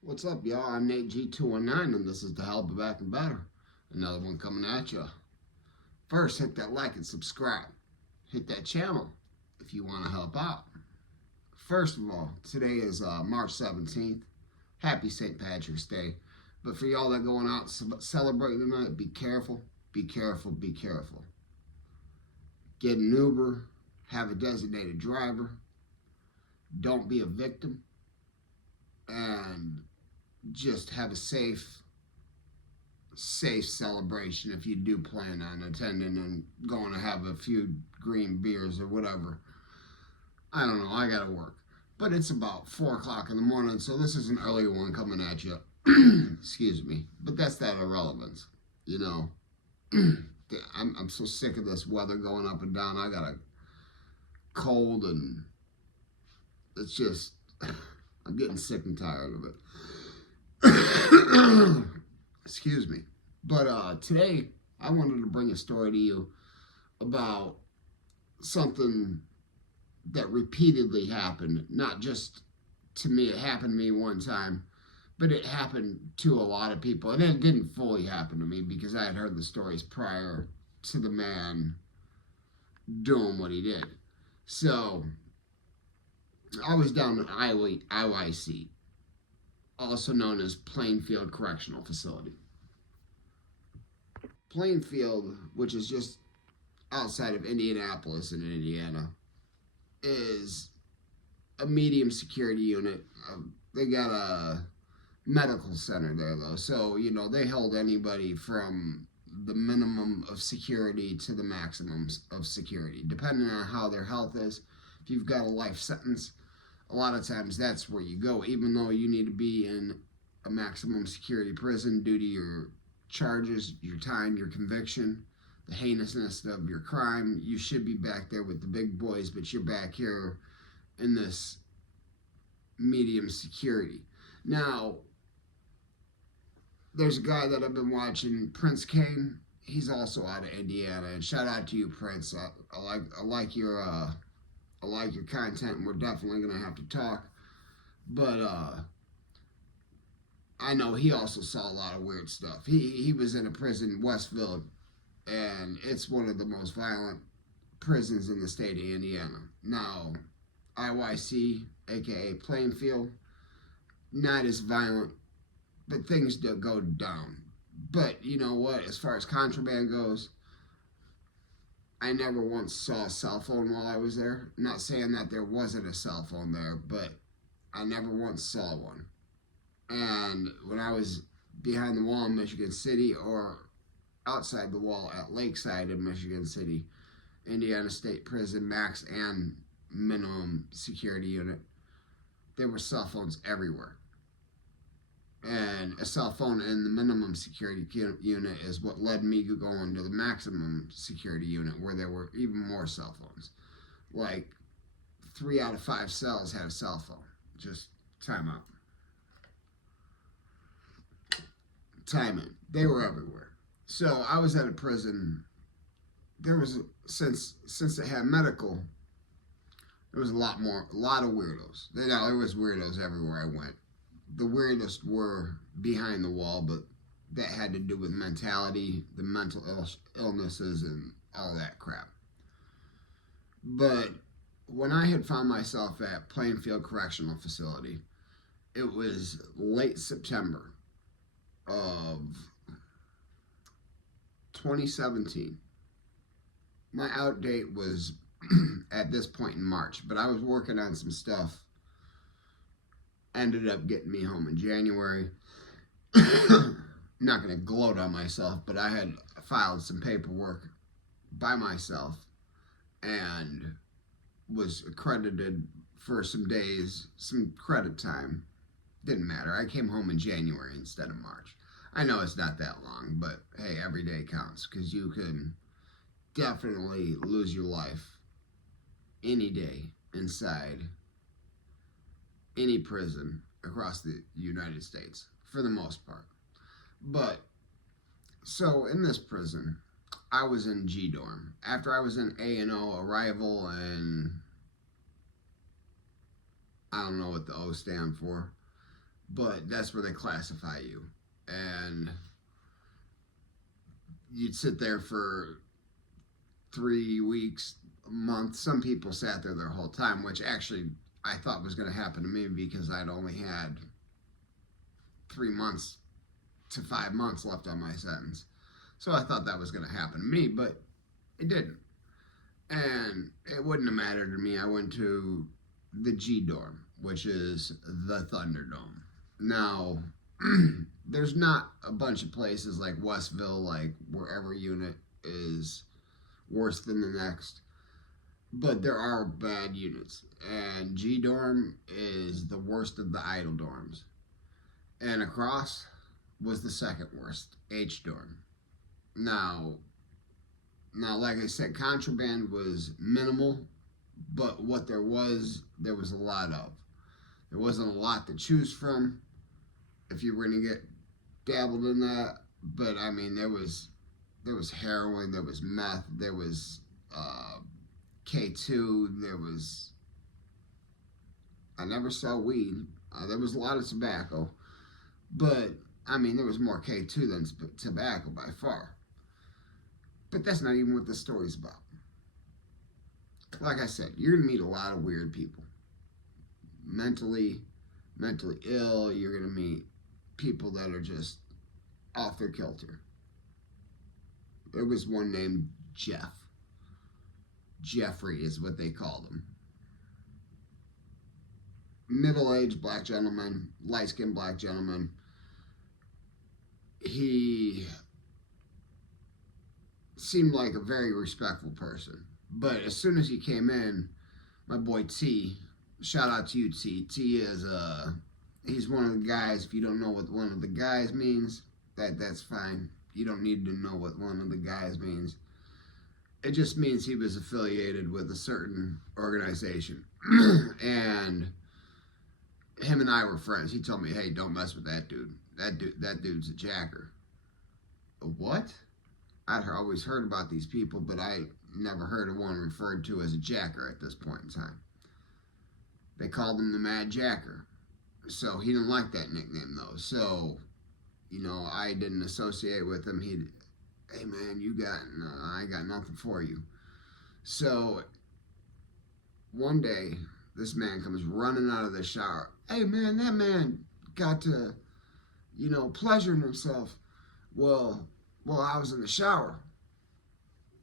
What's up, y'all? I'm Nate G219, and this is The Hell Be Back and Better. Another one coming at you. First, hit that like and subscribe. Hit that channel if you want to help out. First of all, today is March 17th. Happy St. Patrick's Day. But for y'all that going out celebrating tonight, be careful, be careful, be careful. Get an Uber, have a designated driver. Don't be a victim. And just have a safe celebration if you do plan on attending and going to have a few green beers or whatever. I don't know, I gotta work. But it's about 4 o'clock in the morning, so this is an early one coming at you. Excuse me. But that's that irrelevance, you know. I'm so sick of this weather going up and down. I got a cold and it's just, I'm getting sick and tired of it. Excuse me. But today, I wanted to bring a story to you about something that repeatedly happened. Not just to me, it happened to me one time, but it happened to a lot of people. And it didn't fully happen to me because I had heard the stories prior to the man doing what he did. So, I was down at IYC, also known as Plainfield Correctional Facility. Plainfield, which is just outside of Indianapolis in Indiana, is a medium security unit. They got a medical center there, though. So, you know, they held anybody from the minimum of security to the maximums of security, depending on how their health is. If you've got a life sentence, a lot of times that's where you go, even though you need to be in a maximum security prison due to your charges, your time, your conviction, the heinousness of your crime. You should be back there with the big boys, but you're back here in this medium security. Now, there's a guy that I've been watching, Prince Kane. He's also out of Indiana, and shout out to you, Prince. I like your content, and we're definitely gonna have to talk. But I know he also saw a lot of weird stuff. He was in a prison, Westville, and it's one of the most violent prisons in the state of Indiana. Now, IYC, aka Plainfield, not as violent, but things do go down. But you know what? As far as contraband goes, I never once saw a cell phone while I was there. I'm not saying that there wasn't a cell phone there, but I never once saw one. And when I was behind the wall in Michigan City or outside the wall at Lakeside in Michigan City, Indiana State Prison, max and minimum security unit, there were cell phones everywhere. And a cell phone in the minimum security unit is what led me to going to the maximum security unit, where there were even more cell phones. Like 3 out of 5 cells had a cell phone. Just time out. Time in. They were everywhere. So I was at a prison. There was, since it had medical, there was a lot of weirdos. There was weirdos everywhere I went. The weirdest were behind the wall, but that had to do with mentality, the mental illnesses, and all that crap. But when I had found myself at Plainfield Correctional Facility, it was late September of 2017. My out date was at this point in March, but I was working on some stuff. Ended up getting me home in January. I'm not going to gloat on myself, but I had filed some paperwork by myself and was accredited for some days, some credit time. Didn't matter. I came home in January instead of March. I know it's not that long, but hey, every day counts, because you can definitely lose your life any day inside any prison across the United States, for the most part. But, so in this prison, I was in G dorm. After I was in A&O arrival, and I don't know what the O stand for, but that's where they classify you. And you'd sit there for 3 weeks, a month. Some people sat there their whole time, which actually I thought was going to happen to me because I'd only had 3 months to 5 months left on my sentence. So I thought that was going to happen to me, but it didn't. And it wouldn't have mattered to me. I went to the G dorm, which is the Thunderdome. Now, there's not a bunch of places like Westville, like where every unit is worse than the next. But there are bad units. And G dorm is the worst of the idle dorms. And across was the second worst, H dorm. Now, like I said, contraband was minimal, but what there was a lot of. There wasn't a lot to choose from if you were going to get dabbled in that. But, I mean, there was heroin, there was meth, there was K2, I never saw weed. There was a lot of tobacco. But, I mean, there was more K2 than tobacco by far. But that's not even what the story's about. Like I said, you're going to meet a lot of weird people. Mentally ill. You're going to meet people that are just off their kilter. There was one named Jeff. Jeffrey is what they called him. Middle-aged black gentleman, light-skinned black gentleman. He seemed like a very respectful person. But as soon as he came in, my boy T, shout out to you, T. T is, he's one of the guys. If you don't know what one of the guys means, that's fine. You don't need to know what one of the guys means. It just means he was affiliated with a certain organization. And him and I were friends. He told me, hey, don't mess with that dude. That dude's a jacker. A what? I'd always heard about these people, but I never heard of one referred to as a jacker at this point in time. They called him the Mad Jacker. So he didn't like that nickname, though. So, I didn't associate with him. Hey, man, I got nothing for you. So, one day, this man comes running out of the shower. Hey, man, that man got to, pleasuring himself. Well, I was in the shower.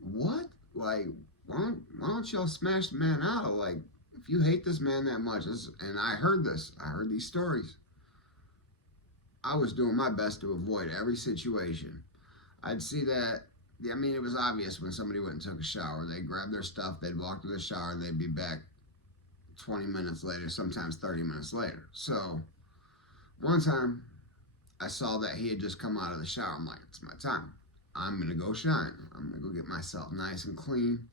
What? Like, why don't y'all smash the man out? Like, if you hate this man that much, and I heard these stories. I was doing my best to avoid every situation. I'd see that, it was obvious when somebody went and took a shower. They'd grab their stuff, they'd walk to the shower, and they'd be back 20 minutes later, sometimes 30 minutes later. So, one time, I saw that he had just come out of the shower. I'm like, it's my time. I'm going to go shine. I'm going to go get myself nice and clean.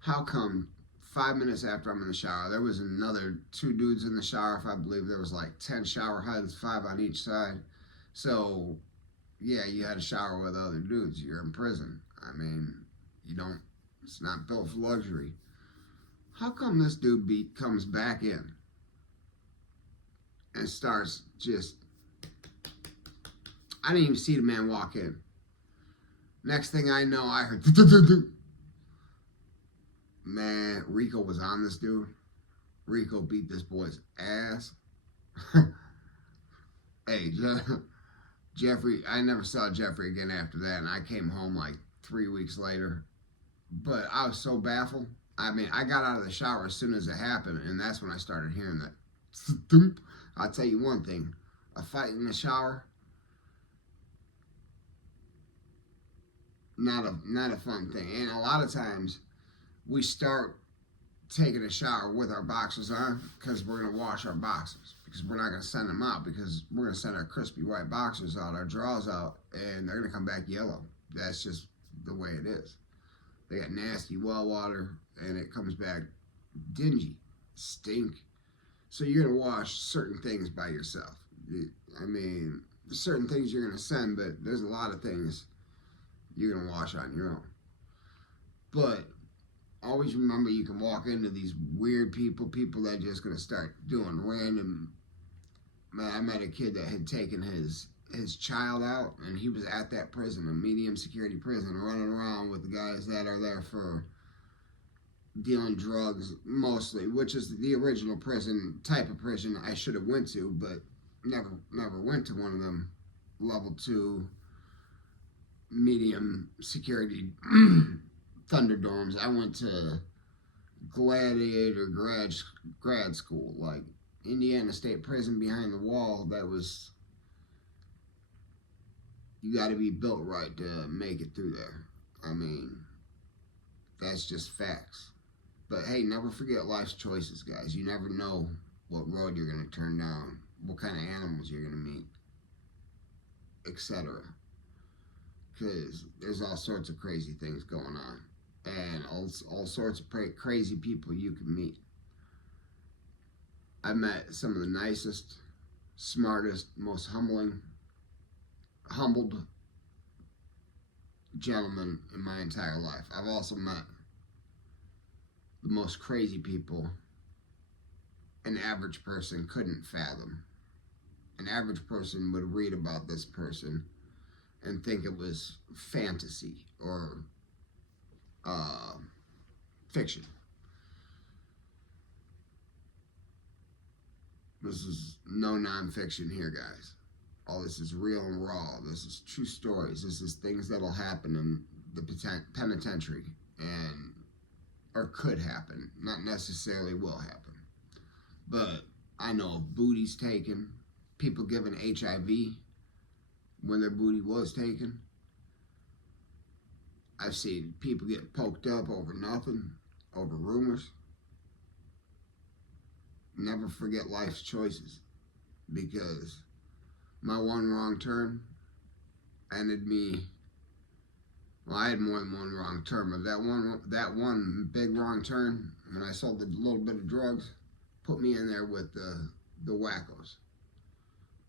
How come 5 minutes after I'm in the shower, there was another 2 dudes in the shower, if I believe there was like 10 shower heads, 5 on each side. So, yeah, you had a shower with other dudes. You're in prison. It's not built for luxury. How come this dude comes back in and starts just... I didn't even see the man walk in. Next thing I know, I heard... Man, Rico was on this dude. Rico beat this boy's ass. Hey, Jeffrey, I never saw Jeffrey again after that, and I came home like 3 weeks later. But I was so baffled. I got out of the shower as soon as it happened, and that's when I started hearing that. I'll tell you one thing. A fight in the shower, not a fun thing. And a lot of times, we start taking a shower with our boxers on because we're going to wash our boxers, because we're not going to send them out, because we're going to send our crispy white boxers out, our drawers out, and they're going to come back yellow. That's just the way it is. They got nasty well water, and it comes back dingy, stink. So you're going to wash certain things by yourself. There's certain things you're going to send, but there's a lot of things you're going to wash on your own. But always remember you can walk into these weird people that are just gonna start doing random. Man, I met a kid that had taken his child out, and he was at that prison, a medium security prison, running around with the guys that are there for dealing drugs mostly, which is the original prison type of prison I should have went to, but never went to one of them level 2 medium security Thunderdorms. I went to Gladiator grad school, like Indiana State Prison behind the wall. That was, you got to be built right to make it through there. I mean, that's just facts. But hey, never forget life's choices, guys. You never know what road you're going to turn down, what kind of animals you're going to meet, etc. Because there's all sorts of crazy things going on, and all sorts of crazy people you can meet. I met some of the nicest, smartest, most humbled gentlemen in my entire life. I've also met the most crazy people an average person couldn't fathom. An average person would read about this person and think it was fantasy or fiction. This is no nonfiction here, guys. All this is real and raw. This is true stories. This is things that'll happen in the penitentiary, and or could happen, not necessarily will happen. But I know of booties taken, people given HIV when their booty was taken. I've seen people get poked up over nothing, over rumors. Never forget life's choices, because my one wrong turn ended me. Well, I had more than one wrong turn, but that one big wrong turn, when I sold a little bit of drugs, put me in there with the wackos.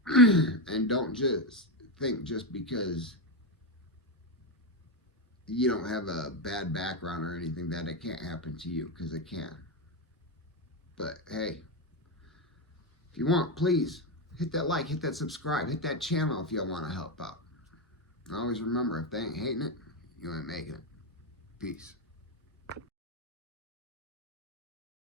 And don't just think just because you don't have a bad background or anything that it can't happen to you, because it can. But hey, if you want, please hit that like, hit that subscribe, hit that channel if you want to help out. And always remember, if they ain't hating it, you ain't making it. Peace.